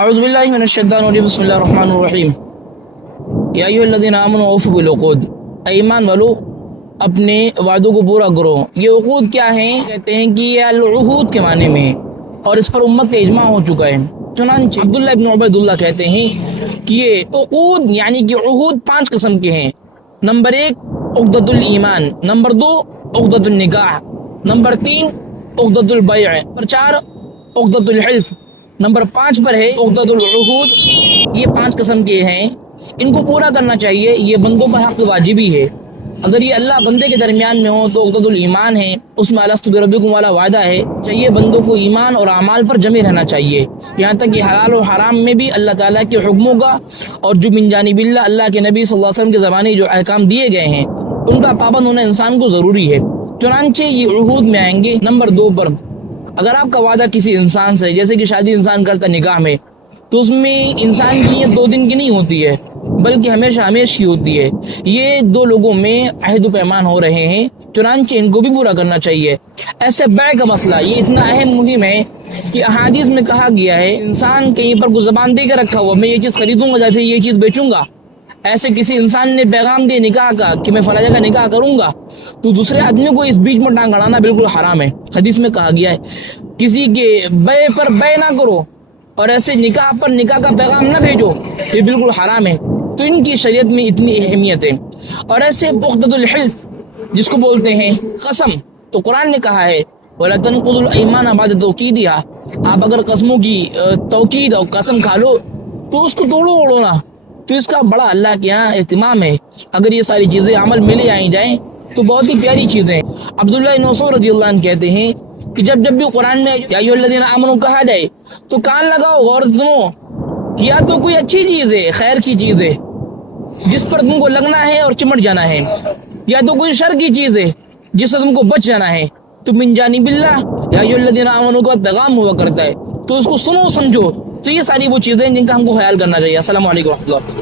اعوذ باللہ من الشیطان الرجیم بسم اللہ الرحمن الرحیم یا ایھا الذین آمنوا اوفوا بالعقود، اے ایمان والو اپنے وعدوں کو پورا کرو۔ یہ عقود کیا ہیں؟ کہتے ہیں کہ یہ العہود کے معنی میں، اور اس پر امت کا اجماع ہو چکا ہے۔ چنانچہ عبداللہ ابن عبید اللہ کہتے ہیں کہ یہ عقود یعنی کہ عہود 5 قسم کے ہیں۔ نمبر 1 عقدۃ الایمان، نمبر 2 عقدۃ النکاح، نمبر 3 عقدۃ البیع، نمبر 4 عقدۃ الحلف، نمبر 5 پر ہے عقدۃ العہود۔ یہ 5 قسم کے ہیں، ان کو پورا کرنا چاہیے، یہ بندوں پر حق واجبی ہے۔ اگر یہ اللہ بندے کے درمیان میں ہو تو عقدۃ الایمان ہے، اس میں الست بربکم والا وعدہ ہے۔ چاہیے بندوں کو ایمان اور اعمال پر جمے رہنا چاہیے، یہاں تک کہ حلال و حرام میں بھی اللہ تعالیٰ کے حکموں کا اور جو من جانب اللہ کے نبی صلی اللہ علیہ وسلم کے زمانے جو احکام دیے گئے ہیں ان کا پابند ہونا انسان کو ضروری ہے۔ چنانچہ یہ عہود میں آئیں گے۔ نمبر 2 پر اگر آپ کا وعدہ کسی انسان سے، جیسے کہ شادی انسان کرتا نکاح میں، تو اس میں انسان کی نیت 2 دن کی نہیں ہوتی ہے بلکہ ہمیشہ کی ہوتی ہے۔ یہ 2 لوگوں میں عہد و پیمان ہو رہے ہیں، چنانچہ ان کو بھی پورا کرنا چاہیے۔ ایسے بیع کا مسئلہ یہ اتنا اہم مہم ہے کہ احادیث میں کہا گیا ہے انسان کہیں پر کوئی زبان دے کے رکھا ہوا میں یہ چیز خریدوں گا یا پھر یہ چیز بیچوں گا، ایسے کسی انسان نے پیغام دے نکاح کا کہ میں فلاں جگہ نکاح کروں گا، تو دوسرے آدمی کو اس بیچ میں ٹانگ اڑانا بالکل حرام ہے۔ حدیث میں کہا گیا ہے کسی کے بیع پر بیع نہ کرو اور ایسے نکاح پر نکاح کا پیغام نہ بھیجو، یہ بالکل حرام ہے۔ تو ان کی شریعت میں اتنی اہمیت ہے۔ اور ایسے عقدۃ الحلف جس کو بولتے ہیں قسم، تو قرآن نے کہا ہے وَلَا تَنقُضُوا الْأَيْمَانَ بَعْدَ تَوْكِيدِهَا، آپ اگر قسموں کی توکید اور قسم کھا لو تو اس کو توڑو اوڑو نا۔ تو اس کا بڑا اللہ کے یہاں اہتمام ہے۔ اگر یہ ساری چیزیں عمل میں لے آئی جائیں تو بہت ہی پیاری چیزیں ہیں۔ عبداللہ بن مسعود رضی اللہ عنہ کہتے ہیں کہ جب بھی قرآن میں یا ایھا الذین آمنوا کہا جائے تو کان لگاؤ، غور سنو، یا تو کوئی اچھی چیز ہے، خیر کی چیز ہے جس پر تم کو لگنا ہے اور چمٹ جانا ہے، یا تو کوئی شر کی چیز ہے جس سے تم کو بچ جانا ہے۔ تو من جانب اللہ یا ایھا الذین آمنوا کا پیغام ہوا کرتا ہے، تو اس کو سنو سمجھو۔ تو یہ ساری وہ چیزیں ہیں جن کا ہم کو خیال کرنا چاہیے۔ السلام علیکم و رحمۃ اللہ۔